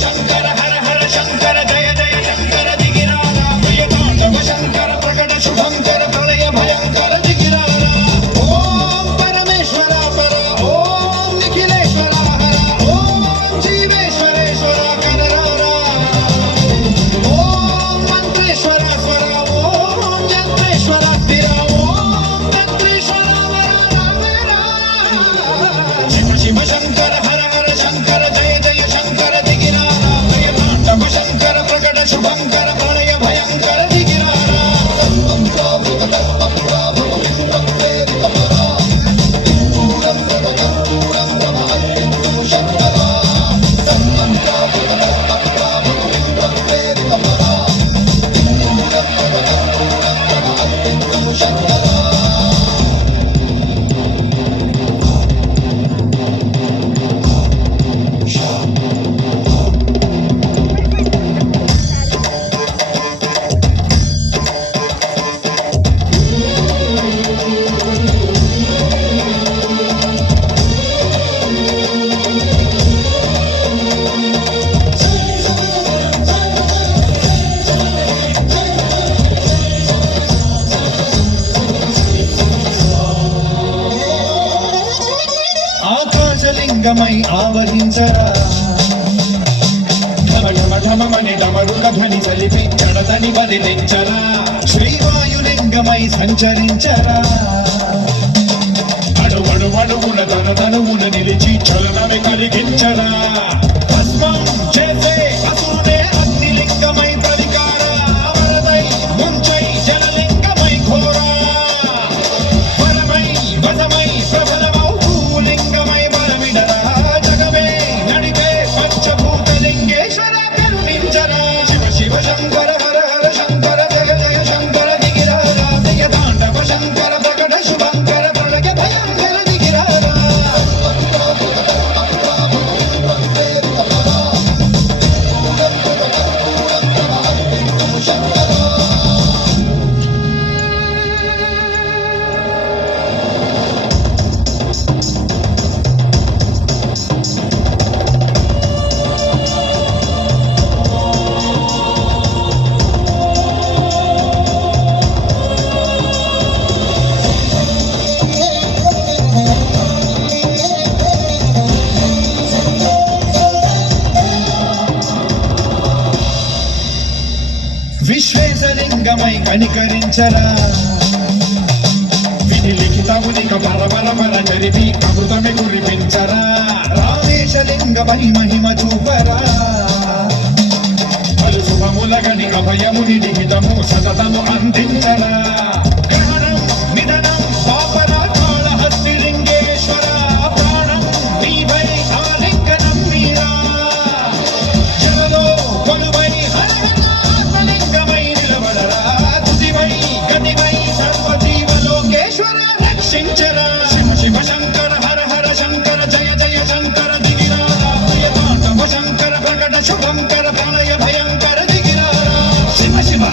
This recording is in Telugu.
శంకర హర హర శంకర జయ జయ శంకర దిగిరారా ప్రియతాండవ శంకర ప్రకట శుభంకర ప్రళయ భయంకర దిగిరారా ఓం పరమేశ్వర పర ఓం నిఖిలేశ్వర హర ఓం జీవేశ్వరేశ్వర కనరారా ఓం మంత్రేశ్వర స్వర ఓం యంత్రేశ్వర స్థిర ఓం తంత్రేశ్వర వర శివ శివ శంకర హర హర శంకర జయ జయ శంకర దిగిరారా ప్రియతాండవ శంకర ప్రకట శుభంకర ప్రళయ భయంకర దిగిరారా ఆకాశలింగమై ఆవహించరా ఢమ ఢమ ఢమమని డమరుక ధ్వని సలిపి జడదని వదిలించరా శ్రీవాయులింగమై సంచరించరా అడుగడుగడుగున తన తనువున నిలిచి చలనమే కలిగించరా భస్మం చేసే అసురునే అగ్నిలింగమై ప్రవికార వరదై ముంచై జలలింగమై ఘోరా వరమై వదమై ప్రబలమౌ భూలింగమై బలమిడరా జగమే నడిపే పంచభూతలింగేశ్వర కరుణించరా శివ శివ శంకర హర హర శంకర జయ జయ శంకర దిగిరారా ప్రియతాండవ శంకర ప్రకట శుభంకర ప్రళయ భయంకర దిగిరారా విశ్వేశలింగమై కనికరించరా విధి లిఖితమునిక పరపరపర జరిపి అమృతమే కురిపించరా రామేశలింగమై మహిమ చూపరా పలు శుభములగని అభయముని నిహితము సతతము అందించరా గ్రహణం నిధనం పాపరా కాళహస్తి లింగేశ్వర ప్రాణం నీవై ఆలింగనం మీరా జలలో కొలువై హరహరాత్మలింగమై నిలబడరా తుదివై గతివై సర్వజీవలోకేశ్వర రక్షించరా శివ శివ శంకర హర హర శంకర జయ జయ శంకర దిగిరారా ప్రియతాండవ శంకర ప్రకట శుభంకర ప్రళయ భయంకర దిగిరారా శివ శివ